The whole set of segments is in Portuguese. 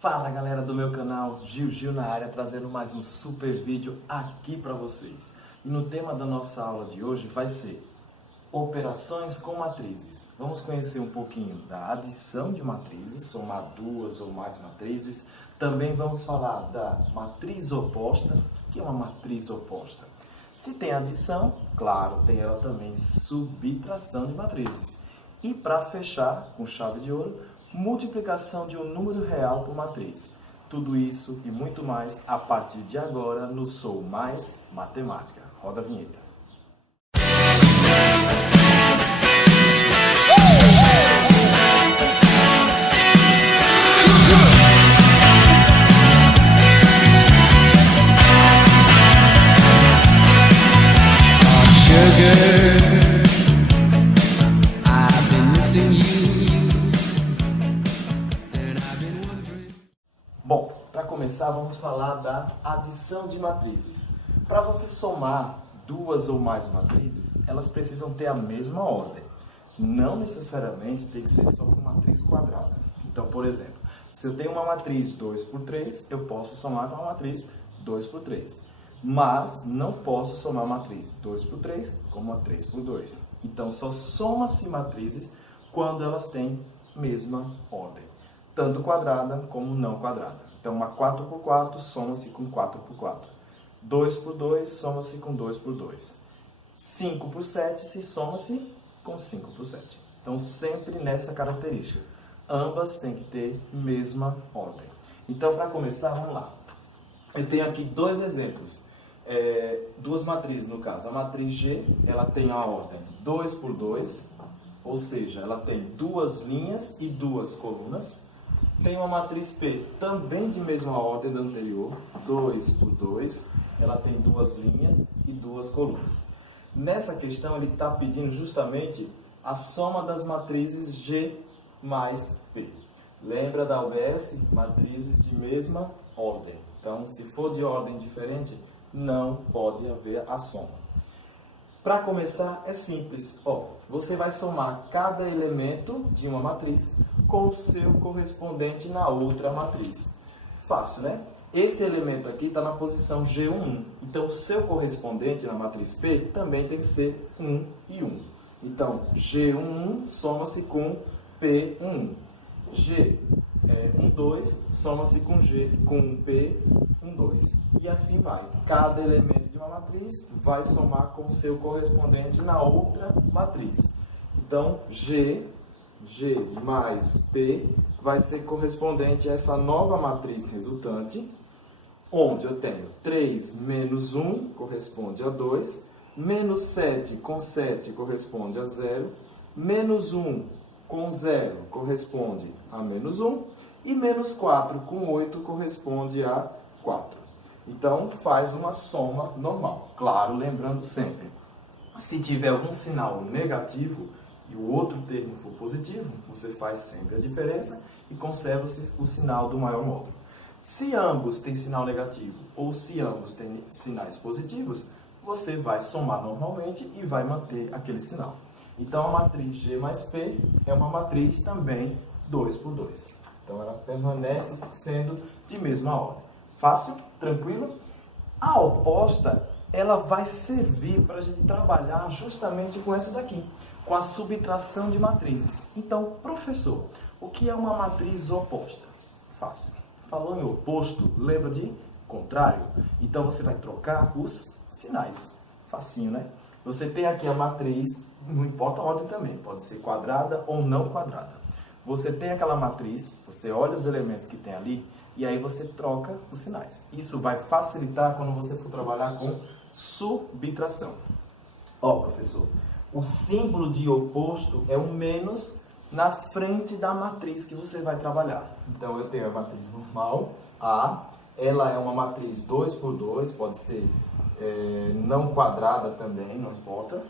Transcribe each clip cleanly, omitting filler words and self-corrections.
Fala galera do meu canal, Gil na área, trazendo mais um super vídeo aqui para vocês. E no tema da nossa aula de hoje vai ser operações com matrizes. Vamos conhecer um pouquinho da adição de matrizes, somar duas ou mais matrizes. Também vamos falar da matriz oposta. O que é uma matriz oposta? Se tem adição, claro, tem ela também subtração de matrizes. E para fechar com chave de ouro, multiplicação de um número real por matriz. Tudo isso e muito mais a partir de agora no Sou Mais Matemática. Roda a vinheta. Bom, para começar, vamos falar da adição de matrizes. Para você somar duas ou mais matrizes, elas precisam ter a mesma ordem. Não necessariamente tem que ser só com matriz quadrada. Então, por exemplo, se eu tenho uma matriz 2 por 3, eu posso somar com uma matriz 2 por 3. Mas não posso somar matriz 2 por 3 com uma 3 por 2. Então, só soma-se matrizes quando elas têm mesma ordem, tanto quadrada como não quadrada. Então, uma 4 por 4 soma-se com 4 por 4. 2 por 2 soma-se com 2 por 2. 5 por 7 se soma-se com 5 por 7. Então, sempre nessa característica. Ambas têm que ter mesma ordem. Então, para começar, vamos lá. Eu tenho aqui dois exemplos. Duas matrizes, no caso. A matriz G, ela tem a ordem 2 por 2, ou seja, ela tem duas linhas e duas colunas. Tem uma matriz P, também de mesma ordem da anterior, 2 por 2, ela tem duas linhas e duas colunas. Nessa questão, ele está pedindo justamente a soma das matrizes G mais P. Lembra da UBS? Matrizes de mesma ordem. Então, se for de ordem diferente, não pode haver a soma. Para começar, é simples. Você vai somar cada elemento de uma matriz com o seu correspondente na outra matriz. Fácil, né? Esse elemento aqui está na posição G1. Então, o seu correspondente na matriz P também tem que ser 1 e 1. Então, G11 soma-se com P11. G12 soma-se com P12. E assim vai. Cada elemento de uma matriz vai somar com o seu correspondente na outra matriz. Então, G mais P vai ser correspondente a essa nova matriz resultante, onde eu tenho 3 menos 1 corresponde a 2, menos 7 com 7 corresponde a 0, menos 1 com 0 corresponde a menos 1, e menos 4 com 8 corresponde a 4. Então, faz uma soma normal. Claro, lembrando sempre, se tiver um sinal negativo e o outro termo for positivo, você faz sempre a diferença e conserva o sinal do maior módulo. Se ambos têm sinal negativo ou se ambos têm sinais positivos, você vai somar normalmente e vai manter aquele sinal. Então, a matriz G mais P é uma matriz também 2 por 2. Então, ela permanece sendo de mesma ordem. Fácil? Tranquilo? A oposta, ela vai servir para a gente trabalhar justamente com essa daqui, com a subtração de matrizes. Então, professor, o que é uma matriz oposta? Fácil. Falou em oposto, lembra de contrário? Então, você vai trocar os sinais. Facinho, né? Você tem aqui a matriz, não importa a ordem também, pode ser quadrada ou não quadrada. Você tem aquela matriz, você olha os elementos que tem ali e aí você troca os sinais. Isso vai facilitar quando você for trabalhar com subtração. Professor, o símbolo de oposto é um menos na frente da matriz que você vai trabalhar. Então, eu tenho a matriz normal, A, ela é uma matriz 2 por 2, pode ser não quadrada também, não importa.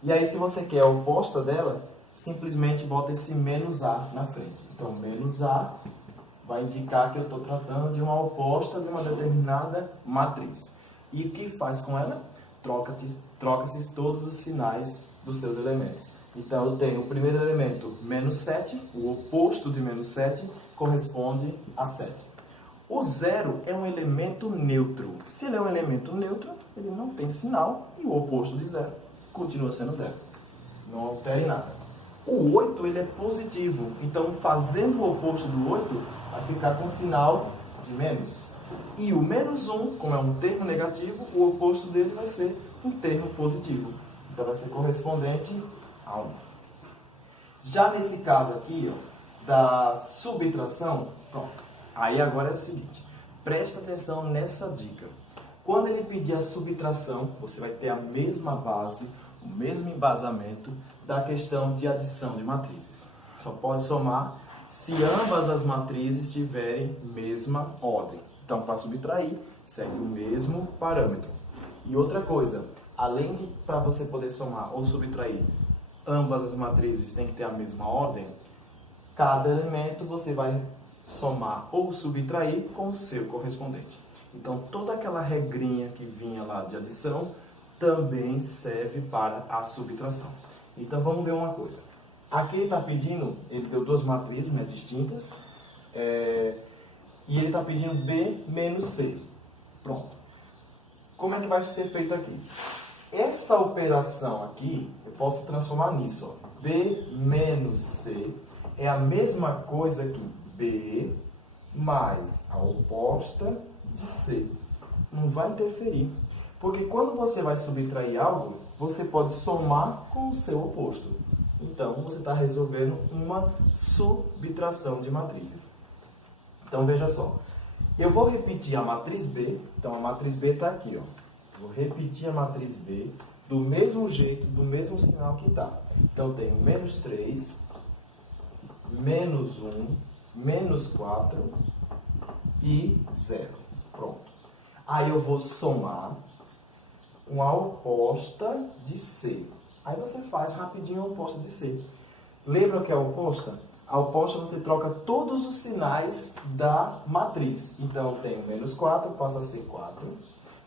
E aí, se você quer a oposta dela, simplesmente bota esse menos A na frente. Então, menos A vai indicar que eu estou tratando de uma oposta de uma determinada matriz. E o que faz com ela? Troca-se todos os sinais dos seus elementos. Então, eu tenho o primeiro elemento, menos 7, o oposto de menos 7 corresponde a 7. O 0 é um elemento neutro. Se ele é um elemento neutro, ele não tem sinal e o oposto de 0 continua sendo 0. Não altere nada. O 8 ele é positivo, então fazendo o oposto do 8, vai ficar com sinal de menos. E o menos 1, como é um termo negativo, o oposto dele vai ser um termo positivo. Então vai ser correspondente a 1. Já nesse caso aqui, ó, da subtração, pronto. Aí agora é o seguinte, presta atenção nessa dica. Quando ele pedir a subtração, você vai ter a mesma base, o mesmo embasamento da questão de adição de matrizes. Só pode somar se ambas as matrizes tiverem mesma ordem. Então, para subtrair, segue o mesmo parâmetro. E outra coisa, além de para você poder somar ou subtrair, ambas as matrizes têm que ter a mesma ordem, cada elemento você vai somar ou subtrair com o seu correspondente. Então, toda aquela regrinha que vinha lá de adição também serve para a subtração. Então, vamos ver uma coisa. Aqui ele está pedindo, ele deu duas matrizes, né, distintas, e ele está pedindo B menos C. Pronto. Como é que vai ser feito aqui? Essa operação aqui, eu posso transformar nisso. Ó. B menos C é a mesma coisa que B mais a oposta de C. Não vai interferir. Porque quando você vai subtrair algo, você pode somar com o seu oposto. Então, você está resolvendo uma subtração de matrizes. Então, veja só. Eu vou repetir a matriz B. Então, a matriz B está aqui. Ó. Vou repetir a matriz B do mesmo jeito, do mesmo sinal que está. Então, eu tenho menos 3, menos 1, menos 4 e 0. Pronto. Aí eu vou somar com a oposta de C. Aí você faz rapidinho a oposta de C. Lembra o que é a oposta? A oposta você troca todos os sinais da matriz. Então eu tenho menos 4, passa a ser 4.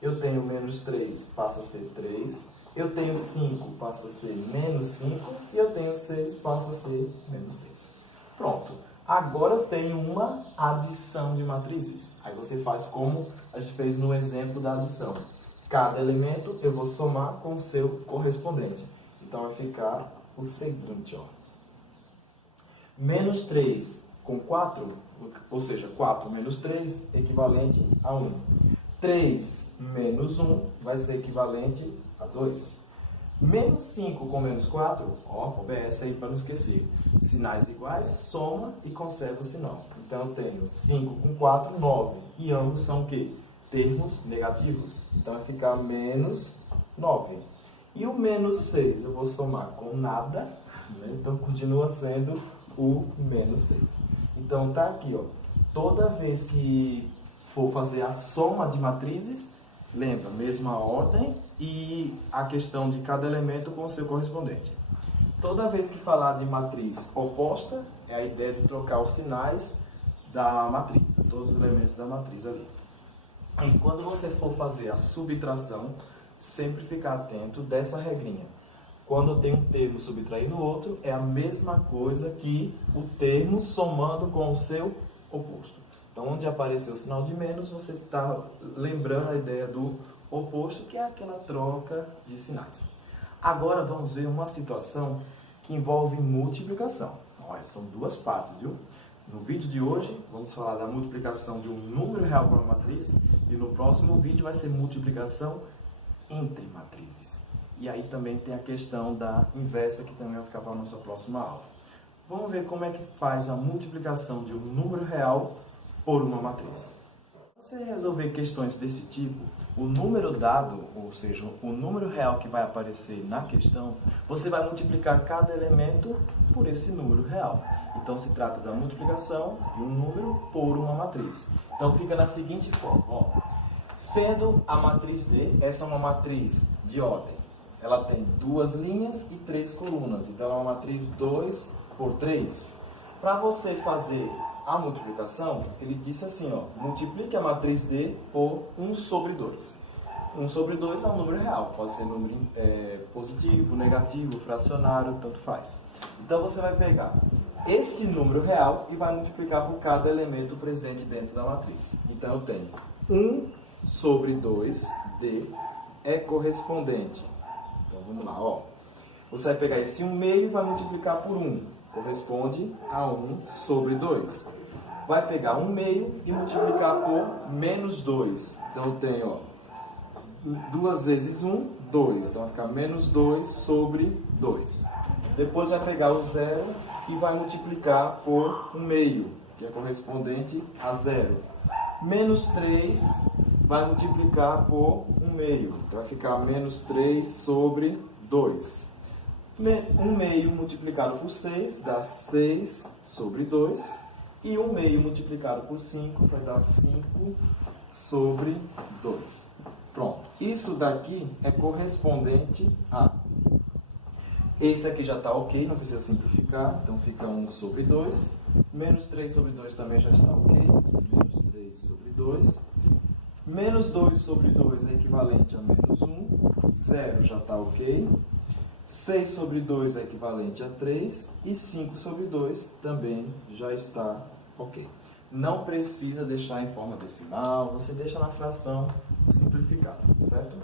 Eu tenho menos 3, passa a ser 3. Eu tenho 5, passa a ser menos 5. E eu tenho 6, passa a ser menos 6. Pronto. Agora eu tenho uma adição de matrizes. Aí você faz como a gente fez no exemplo da adição. Cada elemento eu vou somar com o seu correspondente. Então vai ficar o seguinte, ó. Menos 3 com 4, ou seja, 4 menos 3, equivalente a 1. 3 menos 1 vai ser equivalente a 2. Menos 5 com menos 4, ó, OBS aí para não esquecer. Sinais iguais, soma e conserva o sinal. Então eu tenho 5 com 4, 9. E ambos são o quê? Termos negativos. Então vai ficar menos 9. E o menos 6 eu vou somar com nada, né? Então continua sendo o menos 6. Então tá aqui, ó. Toda vez que for fazer a soma de matrizes, lembra, mesma ordem e a questão de cada elemento com o seu correspondente. Toda vez que falar de matriz oposta, é a ideia de trocar os sinais da matriz, todos os elementos da matriz ali. E quando você for fazer a subtração, sempre ficar atento dessa regrinha. Quando tem um termo subtraindo o outro, é a mesma coisa que o termo somando com o seu oposto. Então, onde apareceu o sinal de menos, você está lembrando a ideia do oposto, que é aquela troca de sinais. Agora, vamos ver uma situação que envolve multiplicação. Olha, são duas partes, viu? No vídeo de hoje, vamos falar da multiplicação de um número real com uma matriz, e no próximo vídeo vai ser multiplicação entre matrizes. E aí também tem a questão da inversa, que também vai ficar para a nossa próxima aula. Vamos ver como é que faz a multiplicação de um número real por uma matriz. Se você resolver questões desse tipo, o número dado, ou seja, o número real que vai aparecer na questão, você vai multiplicar cada elemento por esse número real. Então se trata da multiplicação de um número por uma matriz. Então fica da seguinte forma, ó. Sendo a matriz D, essa é uma matriz de ordem. Ela tem 2 linhas e 3 colunas. Então ela é uma matriz 2 por 3. Para você fazer a multiplicação, ele disse assim, ó, multiplique a matriz D por 1 sobre 2. 1 sobre 2 é um número real, pode ser número positivo, negativo, fracionário, tanto faz. Então você vai pegar esse número real e vai multiplicar por cada elemento presente dentro da matriz. Então eu tenho 1 sobre 2D é correspondente. Então vamos lá, ó. Você vai pegar esse 1 meio e vai multiplicar por 1. Corresponde a 1 sobre 2. Vai pegar 1 meio e multiplicar por menos 2. Então eu tenho, ó, 2 vezes 1, 2. Então vai ficar menos 2 sobre 2. Depois vai pegar o 0 e vai multiplicar por 1 meio, que é correspondente a 0. Menos 3 vai multiplicar por 1 meio. Então vai ficar menos 3 sobre 2. 1 meio multiplicado por 6 dá 6 sobre 2. E 1 meio multiplicado por 5 vai dar 5 sobre 2. Pronto. Isso daqui é correspondente a... Esse aqui já está ok, não precisa simplificar. Então fica 1 sobre 2. Menos 3 sobre 2 também já está ok. Menos 3 sobre 2. Menos 2 sobre 2 é equivalente a menos 1. 0 já está ok. 6 sobre 2 é equivalente a 3 e 5 sobre 2 também já está ok. Não precisa deixar em forma decimal, você deixa na fração simplificada, certo?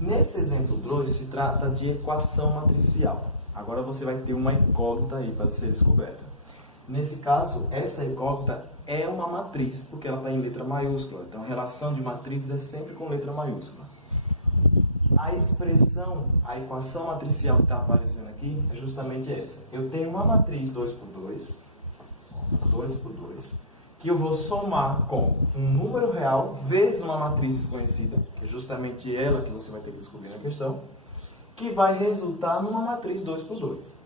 Nesse exemplo 2 se trata de equação matricial. Agora você vai ter uma incógnita aí para ser descoberta. Nesse caso, essa incógnita é uma matriz, porque ela está em letra maiúscula. Então, a relação de matrizes é sempre com letra maiúscula. A expressão, a equação matricial que está aparecendo aqui é justamente essa. Eu tenho uma matriz 2 por 2, que eu vou somar com um número real vezes uma matriz desconhecida, que é justamente ela que você vai ter que descobrir na questão, que vai resultar numa matriz 2 por 2.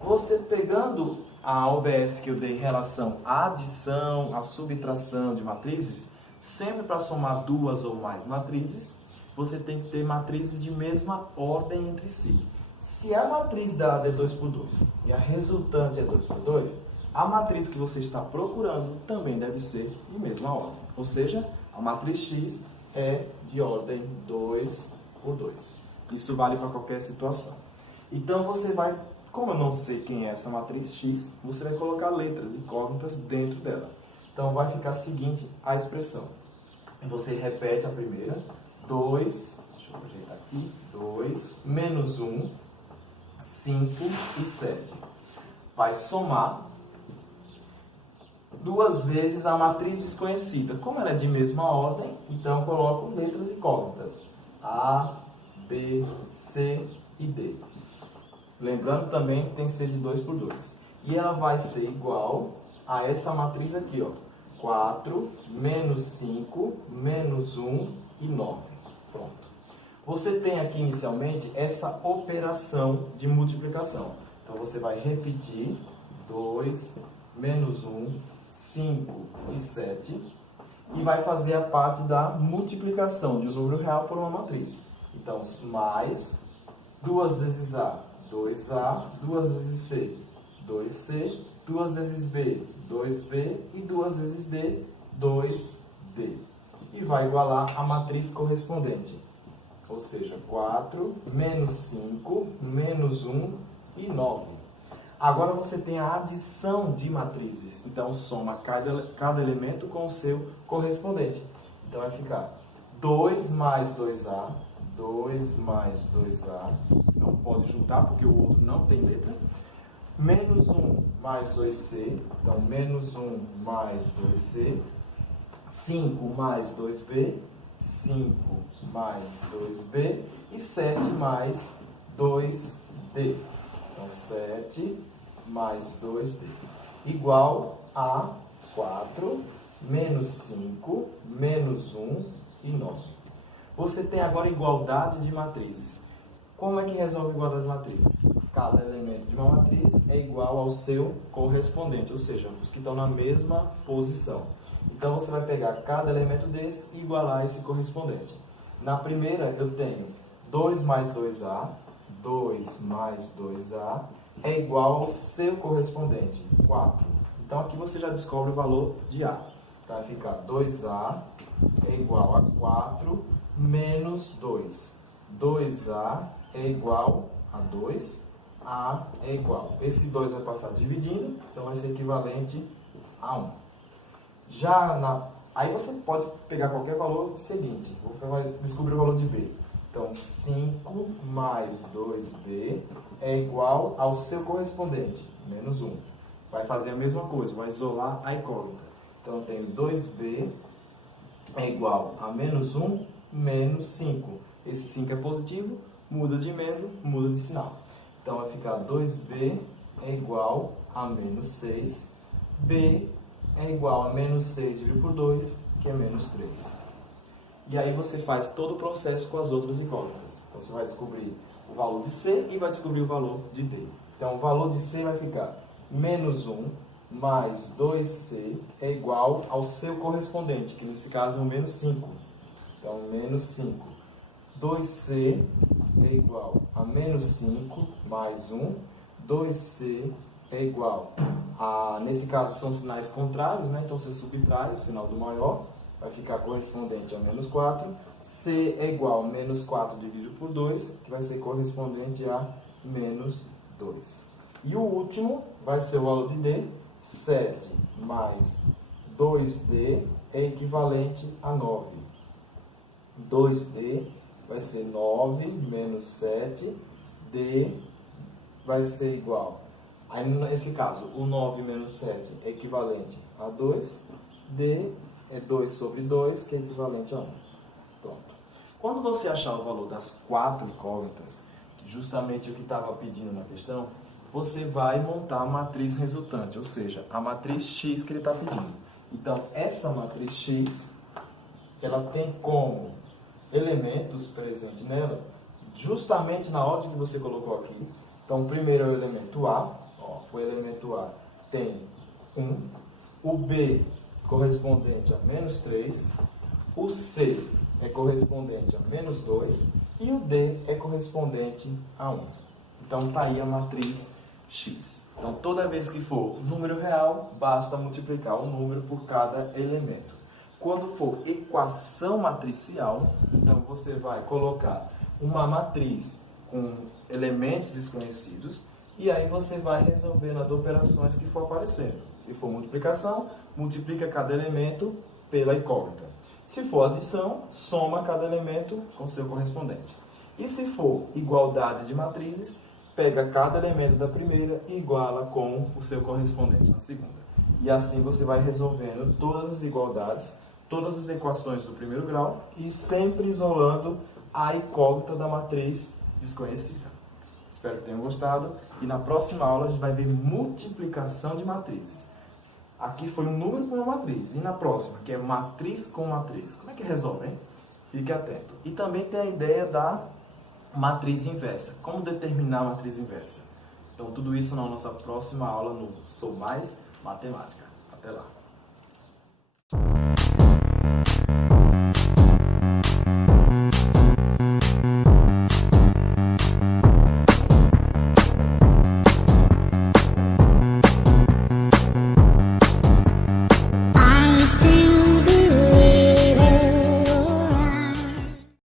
Você pegando a OBS que eu dei em relação à adição, à subtração de matrizes, sempre para somar duas ou mais matrizes, você tem que ter matrizes de mesma ordem entre si. Se a matriz dada é 2 por 2 e a resultante é 2 por 2, a matriz que você está procurando também deve ser de mesma ordem. Ou seja, a matriz X é de ordem 2 por 2. Isso vale para qualquer situação. Então você vai, como eu não sei quem é essa matriz X, você vai colocar letras incógnitas dentro dela. Então vai ficar a seguinte a expressão. Você repete a primeira. 2, deixa eu ajeitar aqui, 2, menos 1, 5 e 7. Vai somar duas vezes a matriz desconhecida. Como ela é de mesma ordem, então eu coloco letras incógnitas. A, B, C e D. Lembrando também que tem que ser de 2 por 2. E ela vai ser igual a essa matriz aqui, ó. 4, menos 5, menos 1 e 9. Pronto. Você tem aqui inicialmente essa operação de multiplicação. Então você vai repetir 2, menos 1, 5 e 7 e vai fazer a parte da multiplicação de um número real por uma matriz. Então, mais 2 vezes A, 2A, 2 vezes C, 2C, 2 vezes B, 2B e 2 vezes D, 2D. E vai igualar a matriz correspondente. Ou seja, 4, menos 5, menos 1 e 9. Agora você tem a adição de matrizes. Então, soma cada elemento com o seu correspondente. Então, vai ficar 2 mais 2A, 2 mais 2A. Não pode juntar, porque o outro não tem letra. Menos 1 mais 2C. Então, menos 1 mais 2C. 5 mais 2B, 5 mais 2B e 7 mais 2D. Então, 7 mais 2D igual a 4, menos 5, menos 1 e 9. Você tem agora igualdade de matrizes. Como é que resolve a igualdade de matrizes? Cada elemento de uma matriz é igual ao seu correspondente, ou seja, os que estão na mesma posição. Então, você vai pegar cada elemento desse e igualar esse correspondente. Na primeira, eu tenho 2 mais 2A, 2 mais 2A é igual ao seu correspondente, 4. Então, aqui você já descobre o valor de A. Então, vai ficar 2A é igual a 4 menos 2. 2A é igual a 2. A é igual. Esse 2 vai passar dividindo, então vai ser equivalente a 1. Aí você pode pegar qualquer valor seguinte. Vou descobrir o valor de B. Então, 5 mais 2B é igual ao seu correspondente, menos 1. Vai fazer a mesma coisa, vai isolar a incógnita. Então, eu tenho 2B é igual a menos 1 menos 5. Esse 5 é positivo, muda de membro, muda de sinal. Então, vai ficar 2B é igual a menos 6. B é igual a menos 6 dividido por 2, que é menos 3. E aí você faz todo o processo com as outras incógnitas. Então, você vai descobrir o valor de C e vai descobrir o valor de D. Então, o valor de C vai ficar menos 1 mais 2C é igual ao seu correspondente, que nesse caso é o menos 5. Então, menos 5. 2C é igual a menos 5 mais 1. 2C é igual a... Nesse caso, são sinais contrários, né? Então, você subtrai o sinal do maior, vai ficar correspondente a menos 4. C é igual a menos 4 dividido por 2, que vai ser correspondente a menos 2. E o último vai ser o valor de D. 7 mais 2D é equivalente a 9. 2D vai ser 9 menos 7. D vai ser igual. Aí, nesse caso, o 9 menos 7 é equivalente a 2. D é 2 sobre 2, que é equivalente a 1. Pronto. Quando você achar o valor das 4 incógnitas, justamente o que estava pedindo na questão, você vai montar a matriz resultante, ou seja, a matriz X que ele está pedindo. Então, essa matriz X, ela tem como elementos presentes nela, justamente na ordem que você colocou aqui. Então, o primeiro é o elemento A. O elemento A tem 1. O B correspondente a menos 3. O C é correspondente a menos 2. E o D é correspondente a 1. Então, está aí a matriz X. Então, toda vez que for número real, basta multiplicar o número por cada elemento. Quando for equação matricial, então você vai colocar uma matriz com elementos desconhecidos e aí você vai resolver as operações que for aparecendo. Se for multiplicação, multiplica cada elemento pela incógnita. Se for adição, soma cada elemento com seu correspondente. E se for igualdade de matrizes, pega cada elemento da primeira e iguala com o seu correspondente na segunda. E assim você vai resolvendo todas as igualdades, todas as equações do primeiro grau e sempre isolando a incógnita da matriz desconhecida. Espero que tenham gostado e na próxima aula a gente vai ver multiplicação de matrizes. Aqui foi um número com uma matriz e na próxima, que é matriz com matriz. Como é que resolve, hein? Fique atento. E também tem a ideia da matriz inversa. Como determinar a matriz inversa? Então, tudo isso na nossa próxima aula no Sou Mais Matemática. Até lá!